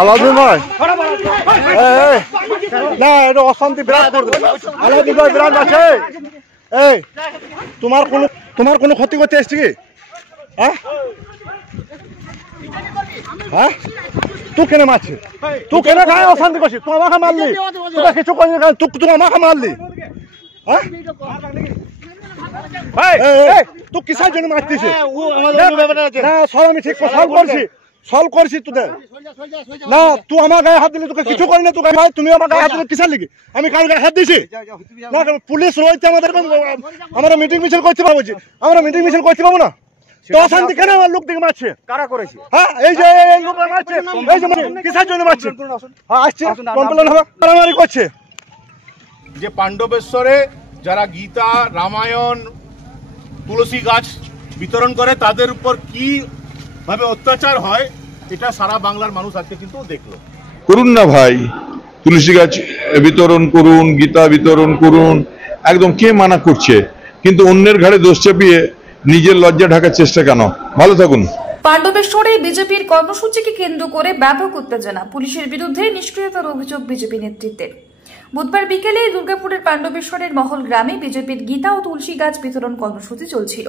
আলাদা নয় না, এটা অশান্তি বিরাট করবে। আলাদা নয়, বিরাট আছে। এই তোমার কোনো ক্ষতি করতে এসছি কি? হ্যাঁ হ্যাঁ, তুই কেন মারছিস? তুই কেন গায়ে অশান্তি করছিস? তুই আমাকে মারলি, তোরা কিছু করিস, তুই আমাকে মারলি। হ্যাঁ তুই কিসের জন্য মারতিস? সব আমি ঠিক সলভ করছি তোদের। না, তুই আমার গায়ে হাত দিলি, তোকে কিছু করি না। তুমি আমার গায়ে হাত দিলে কিসের লিখি? আমি কারোর গায়ে হাত দিয়েছি না? পুলিশ রয়েছে আমাদের, আমরা মিটিং মিছিল করতে পারবো। আমরা মিটিং মিছিল করতে পারবো না? তো অশান্তি কেন আমার লোক দিকে মারছে? কারা করেছে? হ্যাঁ, এই যে লোক মারছে, এই যে কিসের জন্য মারছে? হ্যাঁ আসছে, কমপ্লেন হবে, মারামারি করছে। যে পাণ্ডবেশ্বরে যারা গীতা, রামায়ণ, তুলসী গাছ বিতরণ করে তাদের উপর কি ভাবে অত্যাচার হয়, এটা সারা বাংলার মানুষ আজকে কিন্তু দেখলো। করুন না ভাই, তুলসী গাছ বিতরণ করুন, গীতা বিতরণ করুন, একদম কে মানা করছে? কিন্তু অন্যের ঘাড়ে দোষ চাপিয়ে নিজের লজ্জা ঢাকার চেষ্টা কেন? ভালো থাকুন। পাণ্ডবেশ্বরে বিজেপির কর্মসূচিকে কেন্দ্র করে ব্যাপক উত্তেজনা, পুলিশের বিরুদ্ধে নিষ্ক্রিয়তার অভিযোগ বিজেপি নেতৃত্বের। বুধবার বিকেলে দুর্গাপুরের পাণ্ডবেশ্বরের মহল গ্রামে বিজেপির গীতা ও তুলসী গাছ বিতরণ কর্মসূচি চলছিল।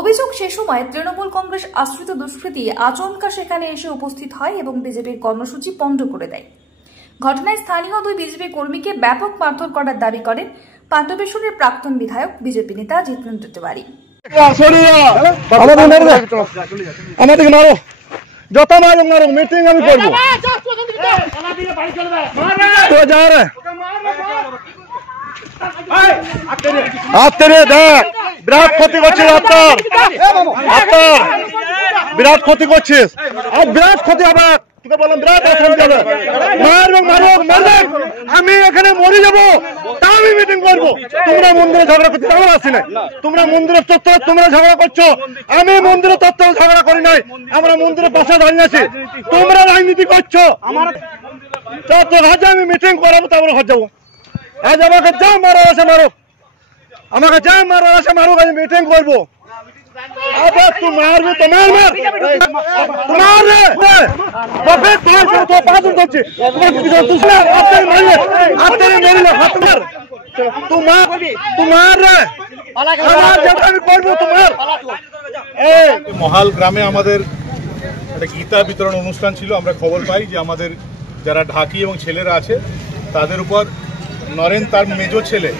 অভিযোগ, সে সময় তৃণমূল কংগ্রেস আশ্রিত দুষ্কৃতী আচমকা সেখানে এসে উপস্থিত হয় এবং বিজেপির কর্মসূচি পণ্ড করে দেয়। ঘটনায় স্থানীয় দুই বিজেপি কর্মীকে ব্যাপক মারধর করার দাবি করেন পাণ্ডবেশ্বরের প্রাক্তন বিধায়ক বিজেপি নেতা জিতেন্দ্র তিওয়ারি। আমাদেরকে মারো, যত মারো, মিটিং আমি করবো। বিরাট ক্ষতি করছিস, বিরাট ক্ষতি করছিস, আর বিরাট ক্ষতি হবে। তোকে বললাম বিরাট অশান্তি হবে। আমি এখানে মরে যাবো, তা আমি মিটিং করবো। তোমরা মন্দিরে ঝগড়া করতে আমার আসি নাই। তোমরা মন্দিরের তত্ত্ব তোমরা ঝগড়া করছো, আমি মন্দিরের তত্ত্ব ঝগড়া করি নাই। আমরা মন্দিরের পাশে দাঁড়িয়ে আছি, তোমরা রাজনীতি করছো। আমার আমি মিটিং করাবো, তারপরে ঘর যাবো। আজ আমাকে যা মারো আসে মারো, আমাকে যা মারো আসে মারো, আমি মিটিং করবো। আবার তুই মারবি তো মার, মার রে, মহাল গ্রামে আমাদের একটা গীতা বিতরণ অনুষ্ঠান ছিল। আমরা খবর পাই যে আমাদের যারা ঢাকি এবং ছেলেরা আছে তাদের উপর নরেন, তার মেজ ছেলে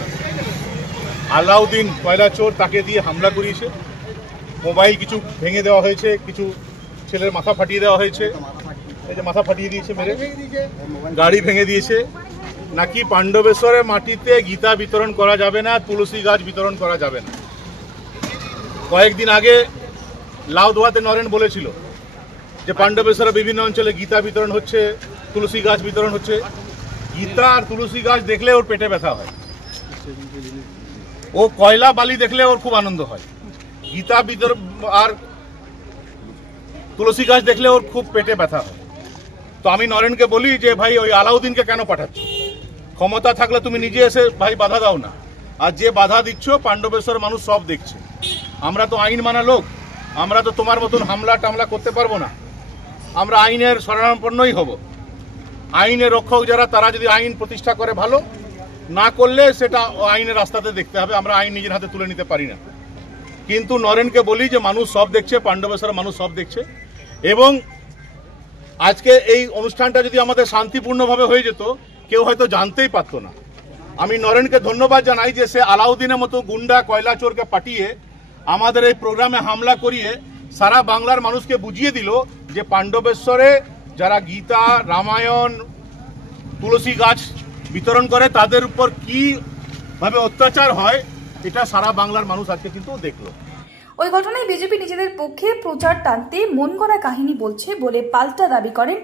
আলাউদ্দিন কয়লা চোর, তাকে দিয়ে হামলা করিয়েছে। মোবাইল কিছু ভেঙে দেওয়া হয়েছে, কিছু ছেলের মাথা ফাটিয়ে দেওয়া হয়েছে। এই যে মাথা ফাটিয়ে দিয়েছে মেরে, গাড়ি ভেঙে দিয়েছে। নাকি পাণ্ডবেশ্বরের মাটিতে গীতা বিতরণ করা যাবে না, তুলসী গাছ বিতরণ করা যাবে না। কয়েকদিন আগে লাউদোয়াতে নরেন বলেছিল যে পাণ্ডবেশ্বরের বিভিন্ন অঞ্চলে গীতা বিতরণ হচ্ছে, তুলসী গাছ বিতরণ হচ্ছে। গীতা আর তুলসী গাছ দেখলে ওর পেটে ব্যথা হয়, ও কয়লা বালি দেখলে ওর খুব আনন্দ হয়। গীতা বিতরণ আর তুলসী গাছ দেখলে ওর খুব পেটে ব্যথা হয়। তো আমি নরেনকে বলি যে ভাই, ওই আলাউদ্দিনকে কেন পাঠাচ্ছ? ক্ষমতা থাকলে তুমি নিজে এসে ভাই বাধা দাও না। আর যে বাধা দিচ্ছ, পাণ্ডবেশ্বরের মানুষ সব দেখছে। আমরা তো আইন মানা লোক, আমরা তো তোমার মতন হামলা টামলা করতে পারবো না। আমরা আইনের শরণাপন্নই হব। আইনের রক্ষক যারা, তারা যদি আইন প্রতিষ্ঠা করে ভালো, না করলে সেটা আইনের রাস্তাতে দেখতে হবে। আমরা আইন নিজের হাতে তুলে নিতে পারি না। কিন্তু নরেনকে বলি যে মানুষ সব দেখছে, পাণ্ডবেশ্বরের মানুষ সব দেখছে। এবং আজকে এই অনুষ্ঠানটা যদি আমাদের শান্তিপূর্ণভাবে হয়ে যেত, কেউ হয়তো জানতেই পারতো না। আমি নরেনকে ধন্যবাদ জানাই যে সে আলাউদ্দিনের মতো গুন্ডা কয়লা চোরকে পাঠিয়ে আমাদের এই প্রোগ্রামে হামলা করিয়ে সারা বাংলার মানুষকে বুঝিয়ে দিল যে পাণ্ডবেশ্বরে যারা গীতা, রামায়ণ, তুলসী গাছ বিতরণ করে তাদের উপর কি ভাবে অত্যাচার হয়, এটা সারা বাংলার মানুষ আজকে কিন্তু দেখলো। ওই ঘটনায় বিজেপি নিজেদের পক্ষে প্রচার টানতে মন গড়া কাহিনী বলছে বলে পাল্টা দাবি করেন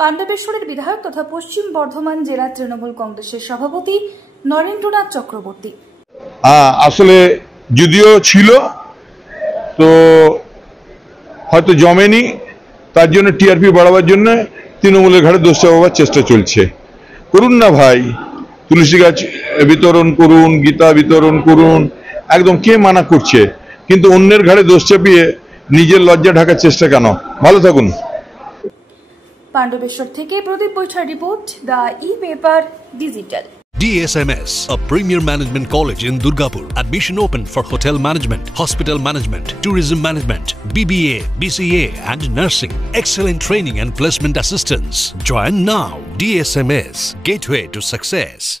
পাণ্ডবেশ্বরের বিধায়ক তথা পশ্চিম বর্ধমান জেলা তৃণমূল কংগ্রেসের সভাপতি নরেন্দ্রনাথ চক্রবর্তী। আসলে যদিও ছিল তো হয়তো জমেনি, তার জন্য টিআরপি বাড়াবার জন্য তৃণমূলের ঘাড়ে দোষ চাপাবার চেষ্টা চলছে। করুন না ভাই, তুলসী গাছ বিতরণ করুন, গীতা বিতরণ করুন, একদম কে মানা করছে, কিন্তু অন্যের ঘাড়ে দোষ চাপিয়ে নিজের লজ্জা ঢাকার চেষ্টা কেন? ভালো থাকুন। পাণ্ডবেশ্বর থেকে Pradip Baitha report, the e paper digital. DSMS, a premier management college in Durgapur. Admission open for hotel management, hospital management, tourism management, BBA, BCA and nursing. Excellent training and placement assistance. Join now. DSMS, gateway to success.